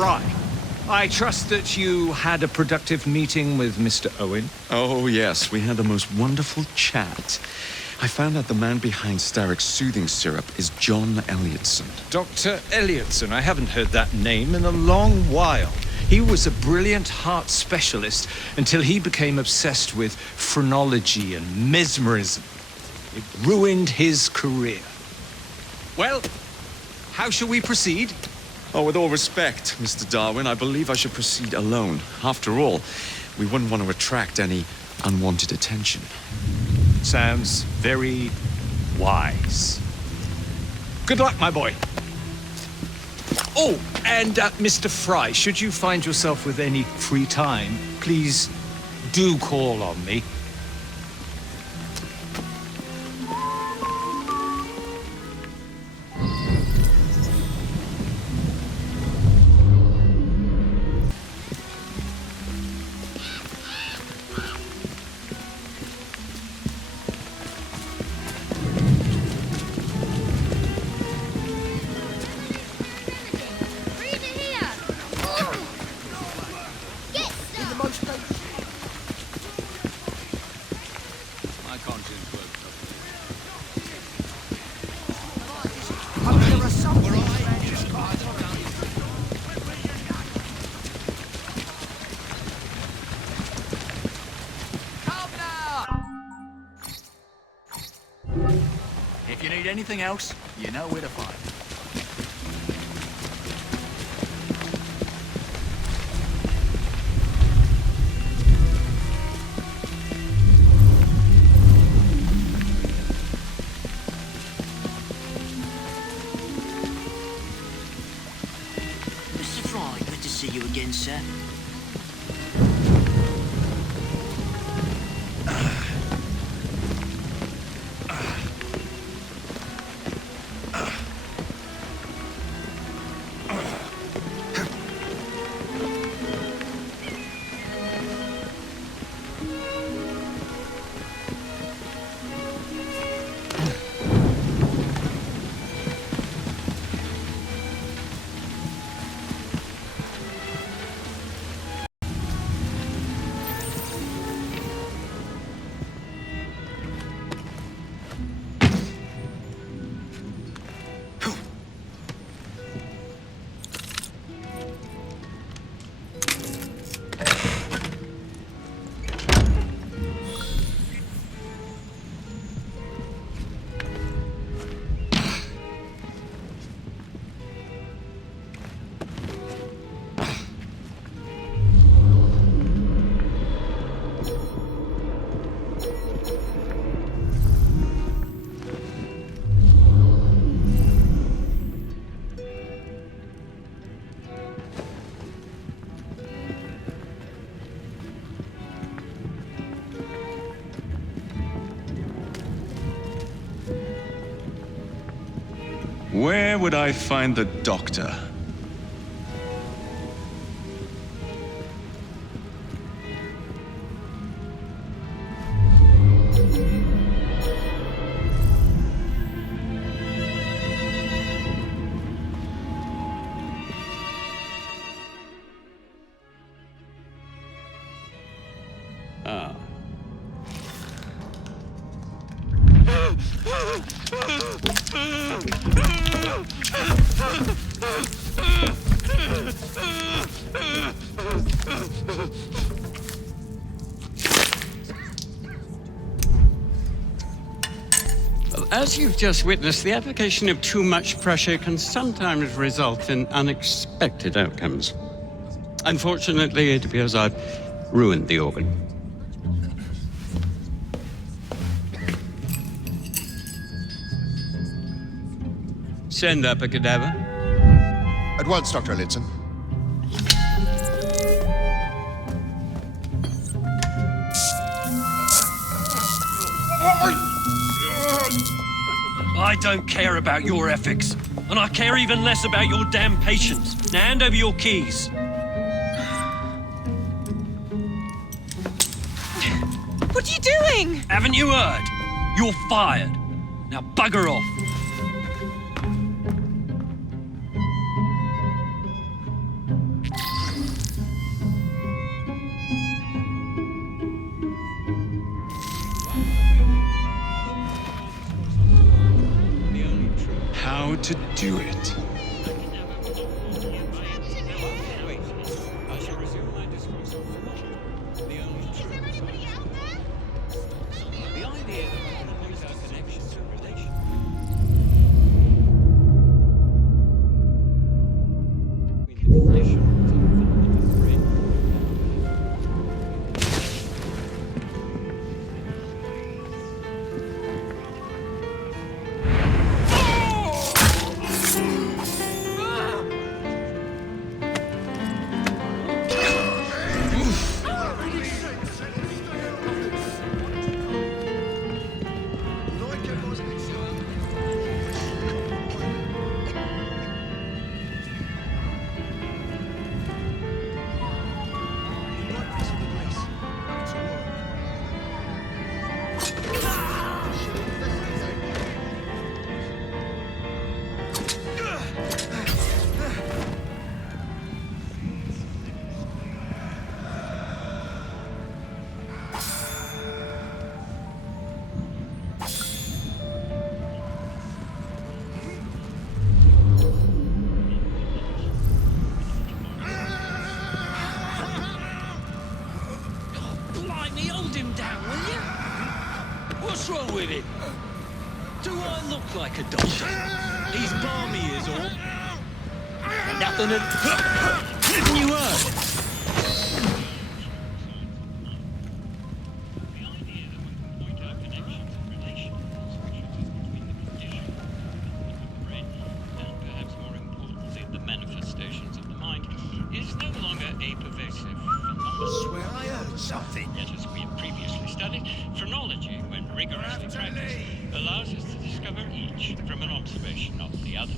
Fry. I trust that you had a productive meeting with Mr. Owen. Oh, yes. We had the most wonderful chat. I found out the man behind Starrick's soothing syrup is John Elliotson. Dr. Elliotson, I haven't heard that name in a long while. He was a brilliant heart specialist until he became obsessed with phrenology and mesmerism. It ruined his career. Well, how shall we proceed? Oh, with all respect, Mr. Darwin, I believe I should proceed alone. After all, we wouldn't want to attract any unwanted attention. Sounds very wise. Good luck, my boy. Oh, and Mr. Fry, should you find yourself with any free time, please do call on me. If you need anything else, you know where to find me. Mr. Fry, good to see you again, sir. Where would I find the doctor? Ah. As you've just witnessed, the application of too much pressure can sometimes result in unexpected outcomes. Unfortunately, it appears I've ruined the organ. Send up a cadaver. At once, Dr. Elliotson. I don't care about your ethics, and I care even less about your damn patience. Now hand over your keys. What are you doing? Haven't you heard? You're fired. Now bugger off. to do it. Blimey, hold him down, will you? What's wrong with him? Do I look like a doctor? He's balmy is all. Nothing at... You heard? Yet, as we have previously studied, phrenology, when rigorously practiced, allows us to discover each from an observation of the other.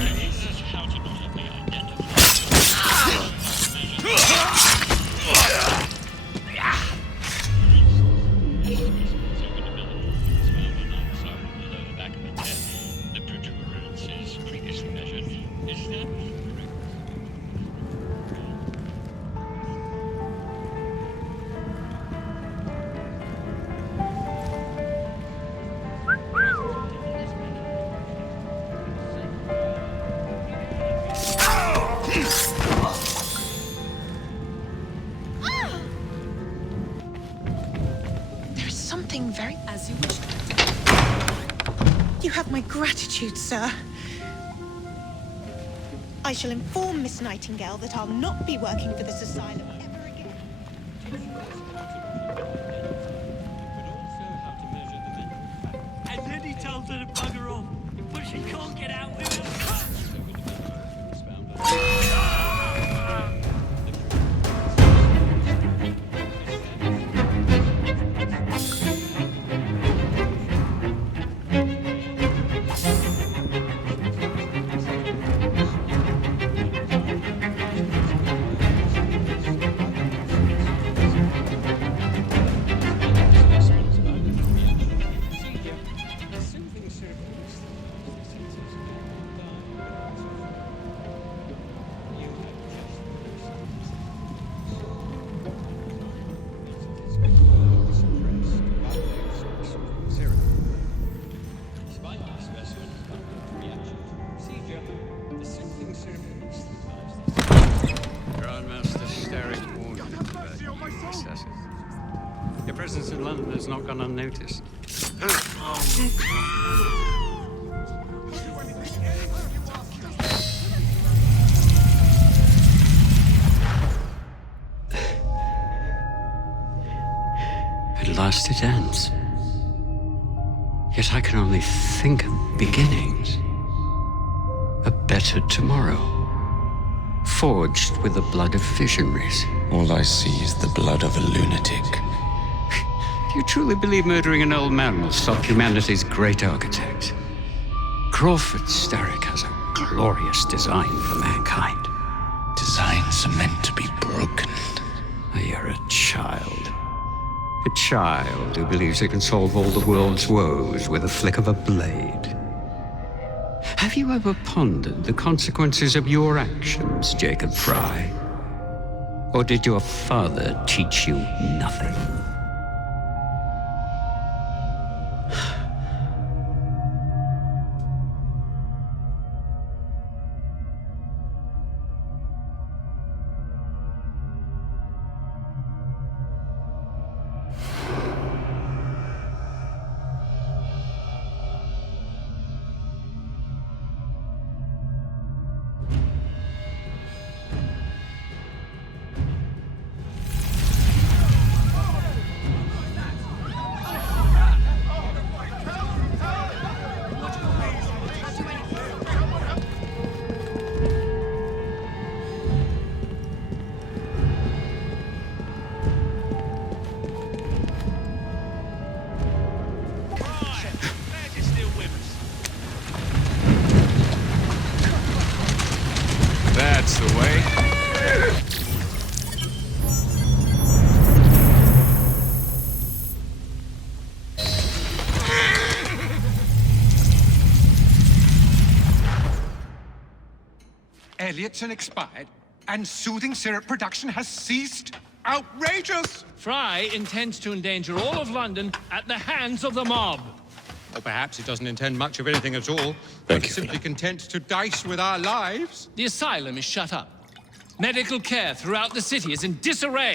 Teaches us how to not only identify, the back of the head, the protuberances previously measured, is that Something very as you wish. You have my gratitude, sir. I shall inform Miss Nightingale that I'll not be working for this asylum ever again. And then he tells her to bugger off, but she can't get out with him. Your presence in London has not gone unnoticed. At last it ends. Yet I can only think of beginnings. A better tomorrow, forged with the blood of visionaries. All I see is the blood of a lunatic. Do you truly believe murdering an old man will stop humanity's great architect? Crawford Starrick has a glorious design for mankind. Designs are meant to be broken. You're a child. A child who believes it can solve all the world's woes with a flick of a blade. Have you ever pondered the consequences of your actions, Jacob Fry? Or did your father teach you nothing? Elliotson expired, and soothing syrup production has ceased? Outrageous! Fry intends to endanger all of London at the hands of the mob. Or perhaps he doesn't intend much of anything at all. Thank He's you, simply content to dice with our lives. The asylum is shut up. Medical care throughout the city is in disarray.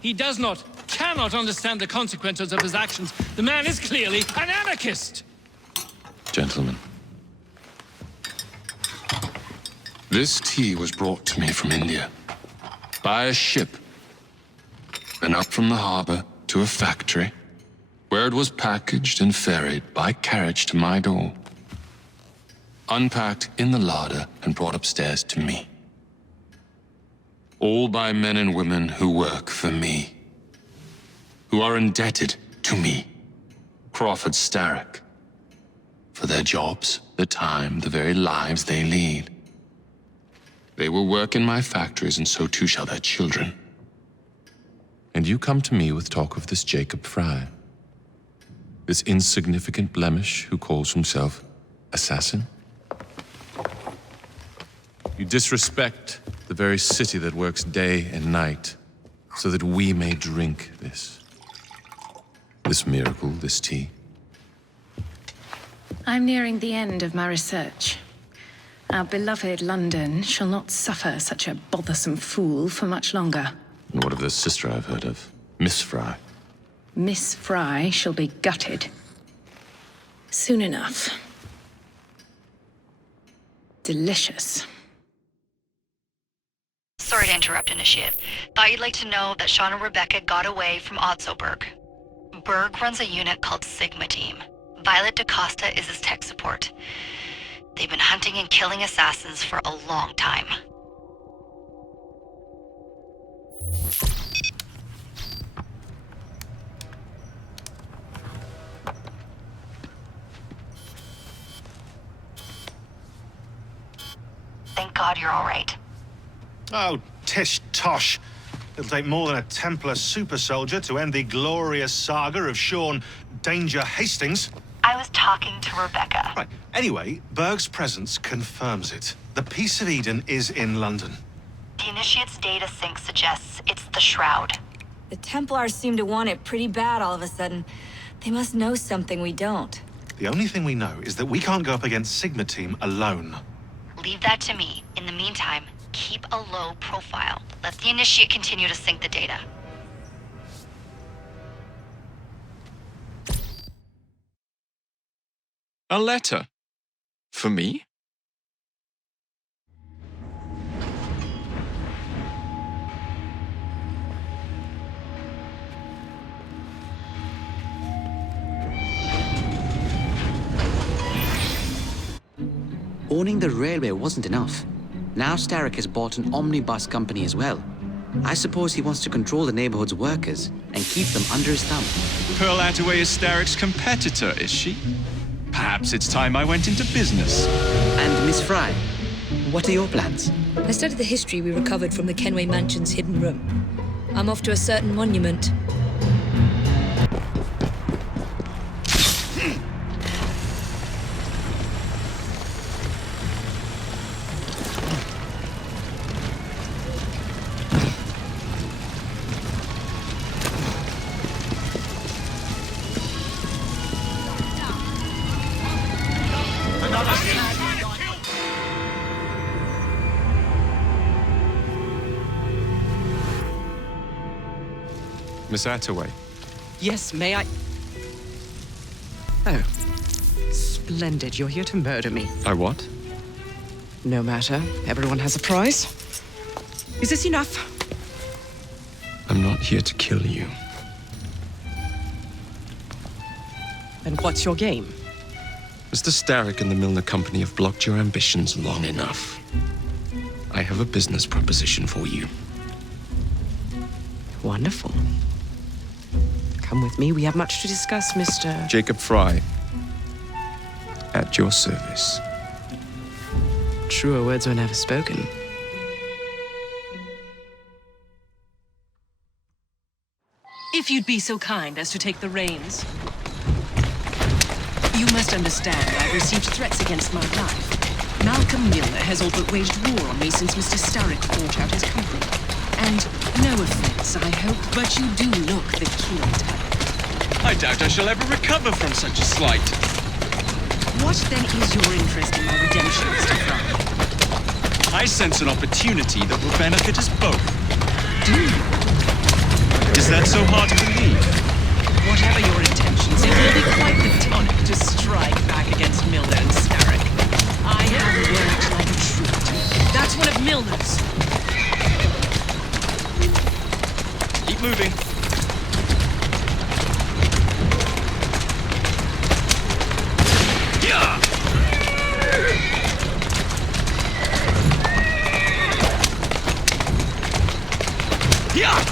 He cannot understand the consequences of his actions. The man is clearly an anarchist. Gentlemen, this tea was brought to me from India by a ship, then up from the harbor to a factory, where it was packaged and ferried by carriage to my door, unpacked in the larder and brought upstairs to me. All by men and women who work for me, who are indebted to me, Crawford Starrick, for their jobs, the time, the very lives they lead. They will work in my factories, and so too shall their children. And you come to me with talk of this Jacob Fry, this insignificant blemish who calls himself assassin? You disrespect the very city that works day and night so that we may drink this miracle, this tea. I'm nearing the end of my research. Our beloved London shall not suffer such a bothersome fool for much longer. And what of the sister I've heard of, Miss Fry? Miss Fry shall be gutted. Soon enough. Delicious. Sorry to interrupt, Initiate. Thought you'd like to know that Sean and Rebecca got away from Otzoberg. Berg runs a unit called Sigma Team. Violet DaCosta is his tech support. They've been hunting and killing assassins for a long time. Thank God you're all right. Oh, tish tosh. It'll take more than a Templar super soldier to end the glorious saga of Sean Danger Hastings. I was talking to Rebecca. Right. Anyway, Berg's presence confirms it. The Peace of Eden is in London. The Initiate's data sync suggests it's the Shroud. The Templars seem to want it pretty bad all of a sudden. They must know something we don't. The only thing we know is that we can't go up against Sigma Team alone. Leave that to me. In the meantime, keep a low profile. Let the Initiate continue to sync the data. A letter? For me? Owning the railway wasn't enough. Now Starrick has bought an omnibus company as well. I suppose he wants to control the neighborhood's workers and keep them under his thumb. Pearl Attaway is Starrick's competitor, is she? Perhaps it's time I went into business. And Miss Fry, what are your plans? I studied the history we recovered from the Kenway Mansion's hidden room. I'm off to a certain monument. Miss Attaway. Yes, may I? Oh. Splendid. You're here to murder me. I what? No matter. Everyone has a price. Is this enough? I'm not here to kill you. Then what's your game? Mr. Starrick and the Milner Company have blocked your ambitions long enough. I have a business proposition for you. Wonderful. Come with me. We have much to discuss, Mr. Jacob Fry. At your service. Truer words were never spoken. If you'd be so kind as to take the reins. You must understand I've received threats against my life. Malcolm Milner has all but waged war on me since Mr. Starrick bought out his company. And no offense, I hope, but you do look the kill type. I doubt I shall ever recover from such a slight. What then is your interest in my redemption, Mr. Fry? I sense an opportunity that will benefit us both. Do you? Is that so hard to believe? Whatever your intentions, it will be quite the tonic to strike back against Milner and Starrick. I have worked like a troubadour. That's one of Milner's. Keep moving. Yeah! Yeah!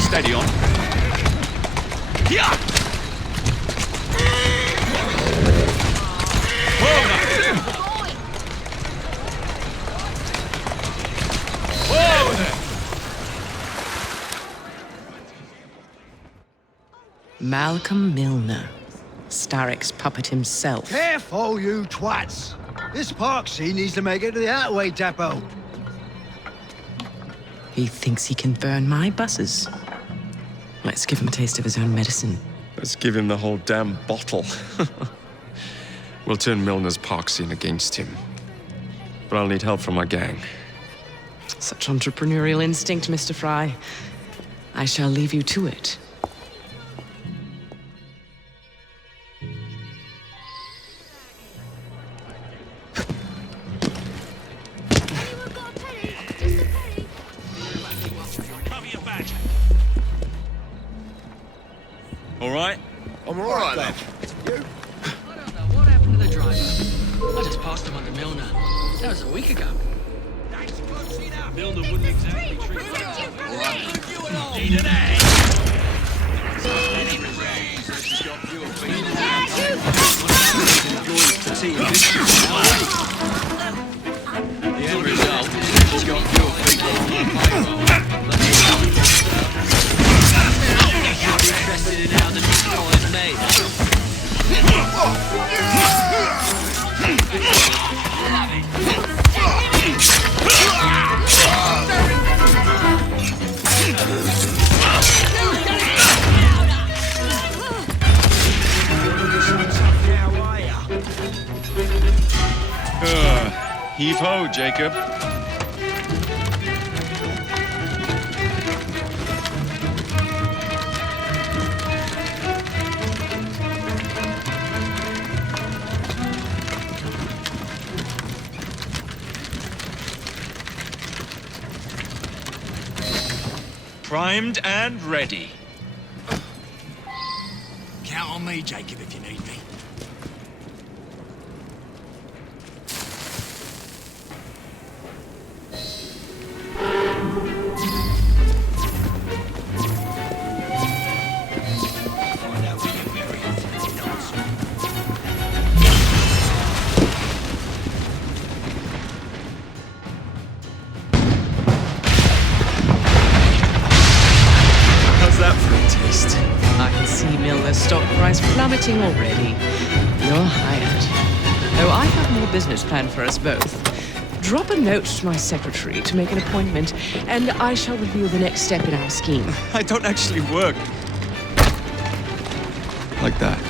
Steady on. Yeah! Whoa, now. Whoa there. Malcolm Milner, Starrick's puppet himself. Careful, you twats! This Parksy needs to make it to the Outway depot. He thinks he can burn my buses. Let's give him a taste of his own medicine. Let's give him the whole damn bottle. We'll turn Milner's park scene against him. But I'll need help from my gang. Such entrepreneurial instinct, Mr. Fry. I shall leave you to it. All right? I'm all right, then. You? I don't know what happened to the driver. I just passed him under Milner. That was a week ago. Milner wouldn't exactly treat the end result is he's got fewer people on my payroll. Interested in how the new car is made. Heave ho, Jacob. Primed and ready. Count on me, Jacob, if you need me. I can see Milner's stock price plummeting already. You're hired. Oh, I have more business planned for us both. Drop a note to my secretary to make an appointment, and I shall reveal the next step in our scheme. I don't actually work like that.